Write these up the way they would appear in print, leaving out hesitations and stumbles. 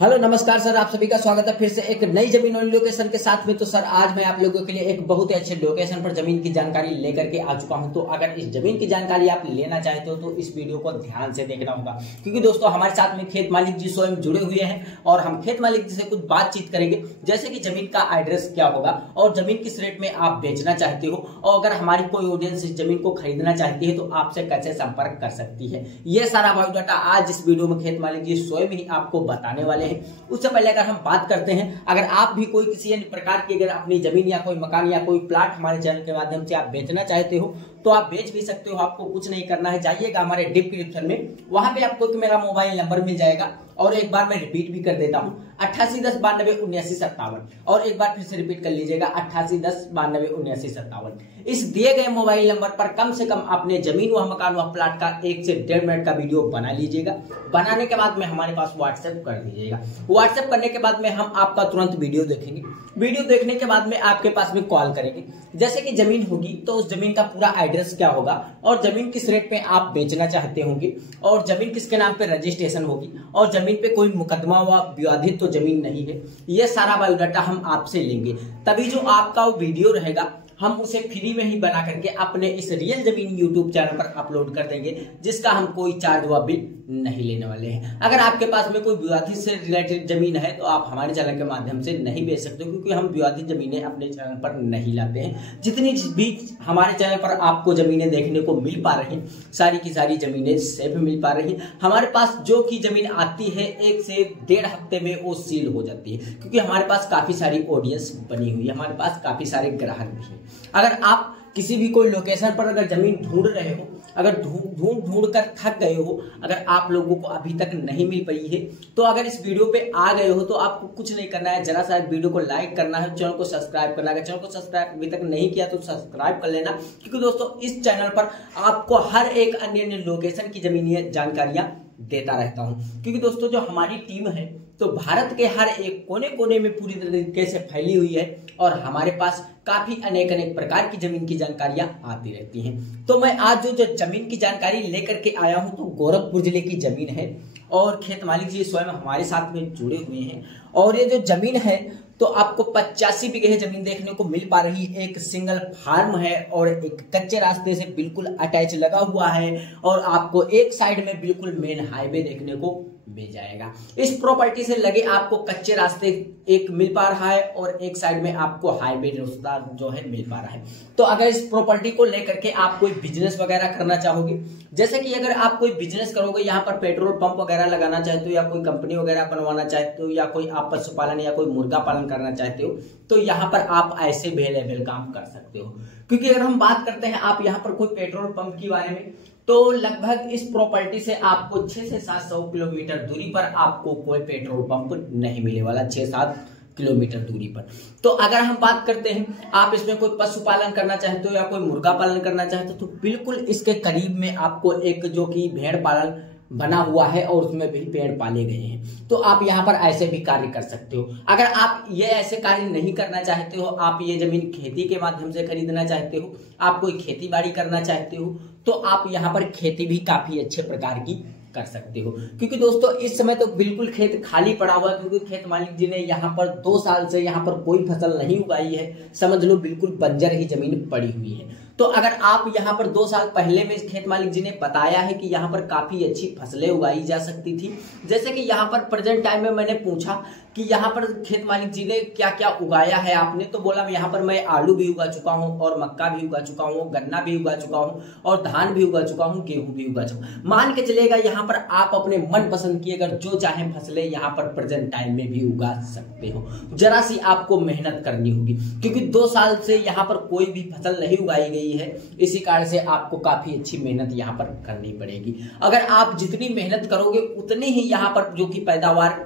Hello नमस्कार sir, आप सभी का स्वागत है फिर से एक नई जमीन वाली लोकेशन के साथ में। तो सर आज मैं आप लोगों के लिए एक बहुत ही अच्छे लोकेशन पर जमीन की जानकारी लेकर के आ चुका हूं। तो अगर इस जमीन की जानकारी आप लेना चाहते हो तो इस वीडियो को ध्यान से देखना होगा, क्योंकि दोस्तों हमारे साथ में खेत मालिक जी स्वयं जुड़े हुए हैं और हम खेत मालिक जी से कुछ बातचीत करेंगे, जैसे कि जमीन का एड्रेस क्या होगा और जमीन किस रेट में आप बेचना चाहते हो, और अगर हमारी कोई ऑडियंस इस जमीन को खरीदना चाहती है तो आपसे कैसे संपर्क कर सकती है। ये सारा बायोडाटा आज इस वीडियो में खेत मालिक जी स्वयं ही आपको बताने वाले हैं। उससे पहले अगर हम बात करते हैं, अगर आप भी कोई किसी अन्य प्रकार की अगर अपनी जमीन या कोई मकान या कोई प्लाट हमारे चैनल के माध्यम से आप बेचना चाहते हो तो आप बेच भी सकते हो। आपको कुछ नहीं करना है, जाइएगा हमारे डिस्क्रिप्शन में, वहां पे आपको मेरा मोबाइल नंबर मिल जाएगा। और एक बार मैं रिपीट भी कर देता हूं, 8810927957। और एक बार फिर से रिपीट कर लीजिएगा, 8810927957। इस दिए गए मोबाइल नंबर पर कम से कम अपने जमीन व मकान व प्लाट का 1 से 1.5 मिनट का वीडियो बना लीजिएगा। बनाने के बाद में हमारे पास व्हाट्सएप कर दीजिएगा। व्हाट्सएप करने के बाद में हम आपका तुरंत वीडियो देखेंगे। वीडियो देखने के बाद में आपके पास में कॉल करेंगे। जैसे कि जमीन होगी तो उस जमीन का पूरा एड्रेस क्या होगा और जमीन किस रेट पे आप बेचना चाहते होंगे और जमीन किसके नाम पे रजिस्ट्रेशन होगी और जमीन पे कोई मुकदमा व विवादित तो जमीन नहीं है, ये सारा बायोडाटा हम आपसे लेंगे। तभी जो आपका वो वीडियो रहेगा हम उसे फ्री में ही बना करके अपने इस रियल जमीन यूट्यूब चैनल पर अपलोड कर देंगे, जिसका हम कोई चार्ज व बिल नहीं लेने वाले हैं। अगर आपके पास में कोई विवादित से रिलेटेड जमीन है तो आप हमारे चैनल के माध्यम से नहीं बेच सकते, क्योंकि हम विवादित जमीनें अपने चैनल पर नहीं लाते हैं। जितनी भी हमारे चैनल पर आपको जमीनें देखने को मिल पा रही सारी की सारी जमीनें सेफ मिल पा रही। हमारे पास जो की जमीन आती है 1 से 1.5 हफ्ते में वो सील हो जाती है, क्योंकि हमारे पास काफी सारी ऑडियंस बनी हुई है, हमारे पास काफी सारे ग्राहक भी हैं। अगर आप किसी भी कोई लोकेशन पर अगर जमीन ढूंढ रहे हो, अगर ढूंढ कर थक गए हो, अगर आप लोगों को अभी तक नहीं मिल पाई है, तो अगर इस वीडियो पे आ गए हो तो आपको कुछ नहीं करना है, जरा सा वीडियो को लाइक करना है, चैनल को सब्सक्राइब करना है। चैनल को सब्सक्राइब अभी तक नहीं किया तो सब्सक्राइब कर लेना, क्योंकि दोस्तों इस चैनल पर आपको हर एक अन्य लोकेशन की जमीनी जानकारियां देता रहता हूं। क्योंकि दोस्तों जो हमारी टीम है तो भारत के हर एक कोने कोने में पूरी तरीके से फैली हुई है और हमारे पास काफी अनेक प्रकार की जमीन की जानकारियां आती रहती हैं। तो मैं आज जो जमीन की जानकारी लेकर के आया हूं तो गोरखपुर जिले की जमीन है और खेत मालिक जी स्वयं हमारे साथ में जुड़े हुए हैं। और ये जो जमीन है तो आपको 85 बीघे जमीन देखने को मिल पा रही है। एक सिंगल फार्म है और एक कच्चे रास्ते से बिल्कुल अटैच लगा हुआ है और आपको एक साइड में बिल्कुल मेन हाईवे देखने को मिल जाएगा। इस प्रॉपर्टी से लगे आपको कच्चे रास्ते एक मिल पा रहा है और एक साइड में आपको हाईवे रास्ता जो है मिल पा रहा है। तो अगर इस प्रॉपर्टी को लेकर के आप कोई बिजनेस वगैरह करना चाहोगे, जैसे कि अगर आप कोई बिजनेस करोगे, यहाँ पर पेट्रोल पंप वगैरह लगाना चाहते हो या कोई कंपनी वगैरह बनवाना चाहते हो या कोई आप पशुपालन या कोई मुर्गा पालन करना चाहते हो, तो यहाँ पर आप ऐसे अवेलेबल काम कर सकते हो। क्योंकि अगर हम बात करते हैं आप यहाँ पर कोई पेट्रोल पंप के बारे में, तो लगभग इस प्रॉपर्टी से आपको 6 से 700 किलोमीटर दूरी पर आपको कोई पेट्रोल पंप नहीं मिलने वाला, 6-7 किलोमीटर दूरी पर। तो अगर हम बात करते हैं आप इसमें कोई पशुपालन करना चाहते हो या कोई मुर्गा पालन करना चाहते हो, तो बिल्कुल इसके करीब में आपको एक जो कि भेड़ पालन बना हुआ है और उसमें भी पेड़ पाले गए हैं, तो आप यहाँ पर ऐसे भी कार्य कर सकते हो। अगर आप ये ऐसे कार्य नहीं करना चाहते हो, आप ये जमीन खेती के माध्यम से खरीदना चाहते हो, आप कोई खेती बाड़ी करना चाहते हो, तो आप यहाँ पर खेती भी काफी अच्छे प्रकार की कर सकते हो। क्योंकि दोस्तों इस समय तो बिल्कुल खेत खाली पड़ा हुआ है, क्योंकि खेत मालिक जी ने यहाँ पर 2 साल से यहाँ पर कोई फसल नहीं उगाई है, समझ लो बिल्कुल बंजर ही जमीन पड़ी हुई है। तो अगर आप यहाँ पर 2 साल पहले में खेत मालिक जी ने बताया है कि यहाँ पर काफी अच्छी फसलें उगाई जा सकती थी। जैसे कि यहाँ पर प्रेजेंट टाइम में मैंने पूछा कि यहाँ पर खेत मालिक जी ने क्या क्या उगाया है, आपने तो बोला यहाँ पर मैं आलू भी उगा चुका हूँ और मक्का भी उगा चुका हूँ, गन्ना भी उगा चुका हूँ और धान भी उगा चुका हूँ, गेहूं भी उगा चुका हूँ। मान के चलेगा यहाँ पर आप अपने मन पसंद की अगर जो चाहे फसलें यहाँ पर प्रेजेंट टाइम में भी उगा सकते हो। जरा सी आपको मेहनत करनी होगी, क्योंकि 2 साल से यहाँ पर कोई भी फसल नहीं उगाई गई है, इसी कारण से आपको काफी अच्छी मेहनत यहाँ पर करनी पड़ेगी। अगर आप जितनी मेहनत करोगे उतनी ही यहाँ पर जो कि पैदावार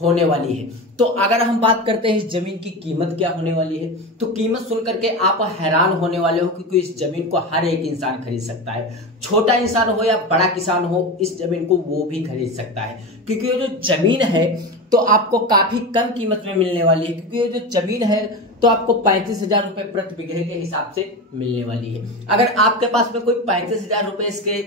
होने वाली है। तो अगर हम बात करते हैं इस जमीन की कीमत क्या होने वाली है, तो कीमत सुन करके आप हैरान होने वाले हो, क्योंकि इस जमीन को हर एक इंसान खरीद सकता है, छोटा इंसान हो या बड़ा किसान हो, इस जमीन को वो भी खरीद सकता है। क्योंकि ये जो जमीन है तो आपको काफी कम कीमत में मिलने वाली है, क्योंकि ये जो जमीन है तो आपको 35,000 रुपए प्रति बीघे के हिसाब से मिलने वाली है। अगर आपके पास में कोई 35,000 रुपए इसके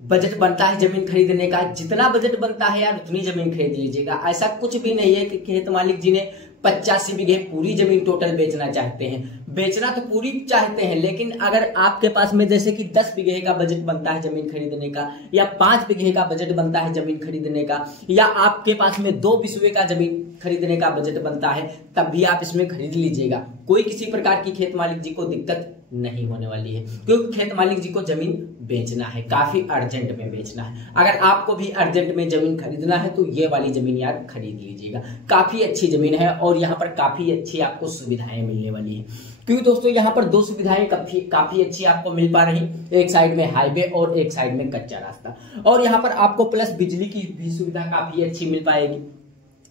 बजट बनता है जमीन खरीदने का, जितना बजट बनता है यार उतनी जमीन खरीद लीजिएगा। ऐसा कुछ भी नहीं है कि खेत मालिक जी ने 85 बीघे पूरी जमीन टोटल बेचना चाहते हैं। बेचना तो पूरी चाहते हैं, लेकिन अगर आपके पास में जैसे कि 10 बीघे का बजट बनता है जमीन खरीदने का, या 5 बीघे का बजट बनता है जमीन खरीदने का, या आपके पास में 2 बिस्वे का जमीन खरीदने का बजट बनता है, तब भी आप इसमें खरीद लीजिएगा। कोई किसी प्रकार की खेत मालिक जी को दिक्कत नहीं होने वाली है, क्योंकि खेत मालिक जी को जमीन बेचना है, काफी अर्जेंट में बेचना है। अगर आपको भी अर्जेंट में जमीन खरीदना है तो ये वाली जमीन यार खरीद लीजिएगा। काफी अच्छी जमीन है और यहाँ पर काफी अच्छी आपको सुविधाएं मिलने वाली है, क्योंकि दोस्तों यहाँ पर 2 सुविधाएं काफी अच्छी आपको मिल पा रही। एक साइड में हाईवे और एक साइड में कच्चा रास्ता, और यहाँ पर आपको प्लस बिजली की भी सुविधा काफी अच्छी मिल पाएगी,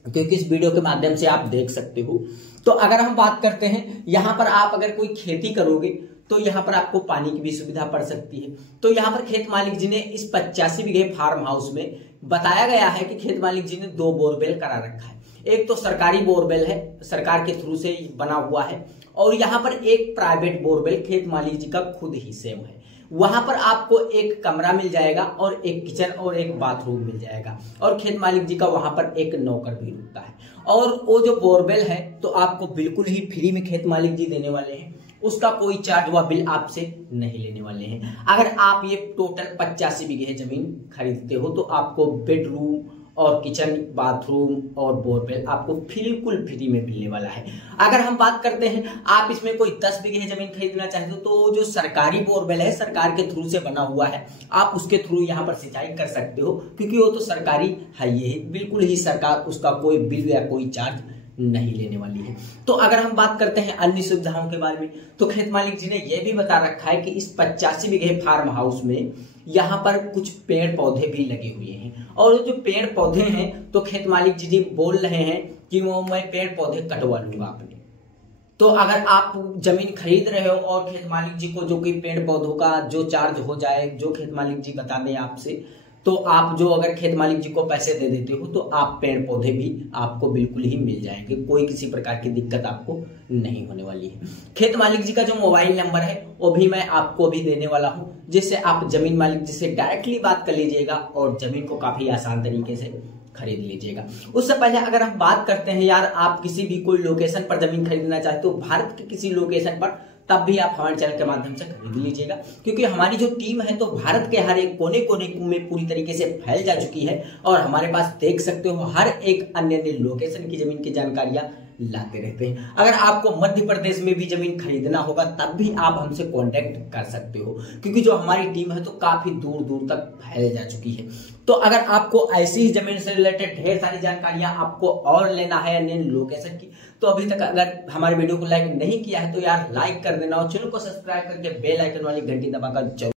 क्योंकि इस वीडियो के माध्यम से आप देख सकते हो। तो अगर हम बात करते हैं यहाँ पर आप अगर कोई खेती करोगे तो यहाँ पर आपको पानी की भी सुविधा पड़ सकती है। तो यहाँ पर खेत मालिक जी ने इस 85 बीघे फार्म हाउस में बताया गया है कि खेत मालिक जी ने 2 बोरवेल करा रखा है। एक तो सरकारी बोरवेल है, सरकार के थ्रू से बना हुआ है, और यहाँ पर एक प्राइवेट बोरवेल खेत मालिक जी का खुद ही सेम है। वहां पर आपको एक कमरा मिल जाएगा और एक किचन और एक बाथरूम मिल जाएगा, और खेत मालिक जी का वहां पर एक नौकर भी रुकता है। और वो जो बोरवेल है तो आपको बिल्कुल ही फ्री में खेत मालिक जी देने वाले हैं, उसका कोई चार्ज व बिल आपसे नहीं लेने वाले हैं। अगर आप ये टोटल 85 बीघे जमीन खरीदते हो तो आपको बेडरूम और किचन, बाथरूम और बोरवेल आपको बिल्कुल फ्री में मिलने वाला है। अगर हम बात करते हैं आप इसमें कोई 10 बीघे जमीन खरीदना चाहते हो तो जो सरकारी बोरवेल है, सरकार के थ्रू से बना हुआ है, आप उसके थ्रू यहाँ पर सिंचाई कर सकते हो, क्योंकि वो तो सरकारी है, ये बिल्कुल ही सरकार उसका कोई बिल या कोई चार्ज नहीं लेने वाली है। तो अगर हम बात करते हैं अन्य सुविधाओं के बारे में, तो खेत मालिक जी ने यह भी बता रखा है कि इस 85 बीघे फार्म हाउस में यहाँ पर कुछ पेड़ पौधे भी लगे हुए हैं, और जो पेड़ पौधे हैं तो खेत मालिक जी बोल रहे हैं कि वो मैं पेड़ पौधे कटवा लूंगा अपने। तो अगर आप जमीन खरीद रहे हो और खेत मालिक जी को जो कि पेड़ पौधों का जो चार्ज हो जाए, जो खेत मालिक जी बता दें आपसे, तो आप जो अगर खेत मालिक जी को पैसे दे देते हो तो आप पेड़ पौधे भी आपको बिल्कुल ही मिल जाएंगे। कोई किसी प्रकार की दिक्कत आपको नहीं होने वाली है। खेत मालिक जी का जो मोबाइल नंबर है वो भी मैं आपको भी देने वाला हूं, जिससे आप जमीन मालिक जी से डायरेक्टली बात कर लीजिएगा और जमीन को काफी आसान तरीके से खरीद लीजिएगा। उससे पहले अगर हम बात करते हैं यार, आप किसी भी कोई लोकेशन पर जमीन खरीदना चाहते हो, भारत के किसी लोकेशन पर, तब भी आप हमारे चैनल के माध्यम से खरीद लीजिएगा, क्योंकि हमारी जो टीम है तो भारत के हर एक कोने कोने में पूरी तरीके से फैल जा चुकी है, और हमारे पास देख सकते हो हर एक अन्य लोकेशन की जमीन की जानकारियां लाते रहते हैं। अगर आपको मध्य प्रदेश में भी जमीन खरीदना होगा तब भी आप हमसे कांटेक्ट कर सकते हो, क्योंकि जो हमारी टीम है तो काफी दूर दूर तक फैल जा चुकी है। तो अगर आपको ऐसी ही जमीन से रिलेटेड ढेर सारी जानकारियां आपको और लेना है अन्य लोकेशन की, तो अभी तक अगर हमारे वीडियो को लाइक नहीं किया है तो यार लाइक कर देना, और चैनल को सब्सक्राइब करके बेल आइकन वाली घंटी दबाकर